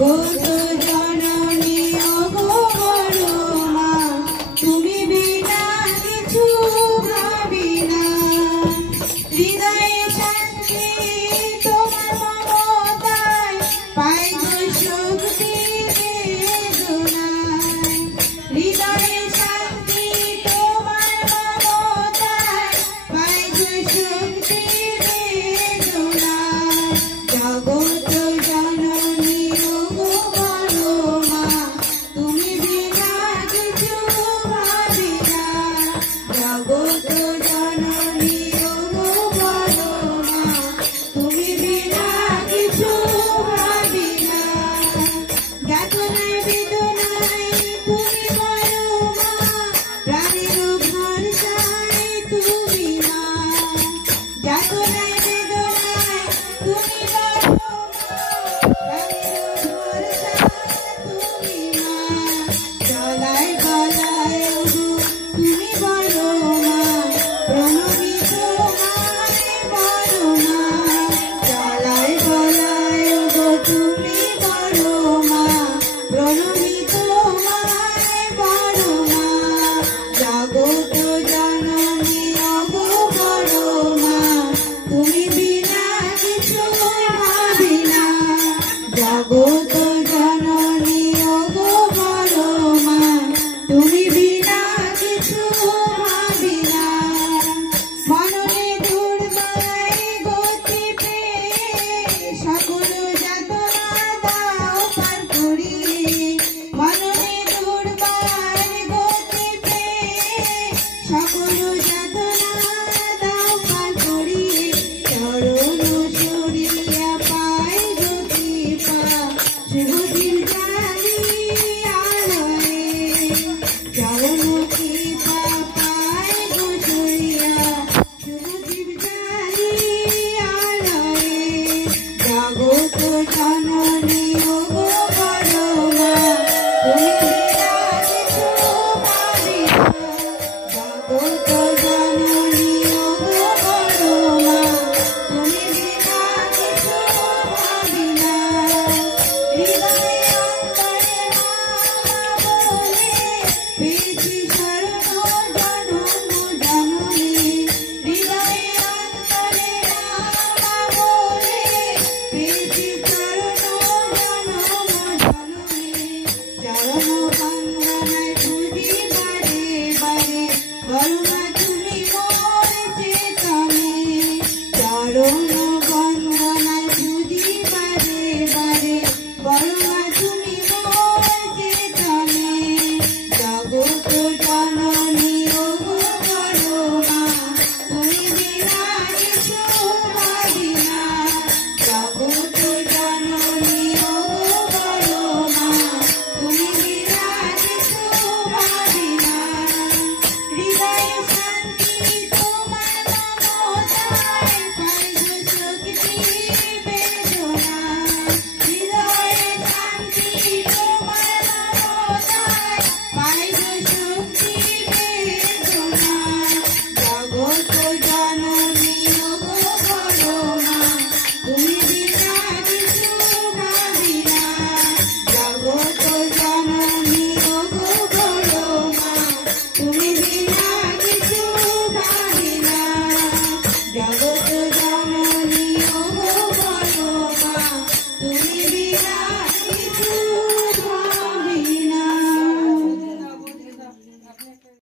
জগত জননী ওগো বড় মা, তুমি বিনা কিছু ভাবি না। হৃদয়ে শান্তি তোমার মমতায়, পাই গো শক্তি বেদনায়। হৃদয়ে শান্তি তোমার মমতায়, পাই গো শক্তি বেদনায়। জগত জননী ওগো বড় মা, তুমি বিনা কিছু ভাবি না। জগত জননী ওগো বড় মা, তুমি বিনা কিছু ভাবি না। যাতনায় বেদনায় তুমি বড় মা, প্রাণের ভরসায় তুমি মা। যাতনায় বেদনায় তুমি বড় মা, প্রাণের ভরসায় তুমি মা। চলায় গলায় ওগো তুমি বড় মা, প্রণমী তোমায় বড় মা। চলায় গলায় ওগো তুমি বড় মা, প্রণমী তোমায় বড় মা। জগত জননী ওগো বড় মা, তুমি বিনা কিছু ভাবি না। জগত জননী ওগো বড় মা, তুমি বিনা কিছু ভাবি না। মননে দুর্বায় গতি পেয়ে, সকল যাতনা দাও পার করিয়ে। মননে দুর্বায় গতি পেয়ে, সকল যাতনা দাও পার করিয়ে। চরণ সরিয়া পাই গতি পা, শুভদিন জালিয়া লয়ে। চরণ কৃপা পাই গো সরিয়া, শুভদিন জালিয়া লয়ে। জগত জননী ওগো বড় মা, তুমি বিনা কিছু ভাবি না। জগত জননী ওগো বড় মা, তুমি বিনা কিছু ভাবি না। হৃদয়ে অন্তরে মা বলে, পেয়েছি শরণ জনম জননী। হৃদয়ে অন্তরে মা বলে, পেয়েছি শরণ জনম জননী। চরণ বন্দনায় পুজি বারে বারে, বড় মা তুমি মোর চেতনে। চরণ বন্দনায় পুজি বারে বারে, বড় মা তুমি মোর চেতনে। জগত জননী ওগো বড় মা, তুমি বিনা কিছু ভাবি না। জগত জননী ওগো বড় মা, তুমি বিনা কিছু ভাবি না। হৃদয়ে শান্তি তোমার মমতায়, পাই গো শক্তি বেদনায়। হৃদয়ে শান্তি তোমার মমতায়, পাই গো শক্তি বেদনায়। জগত জননী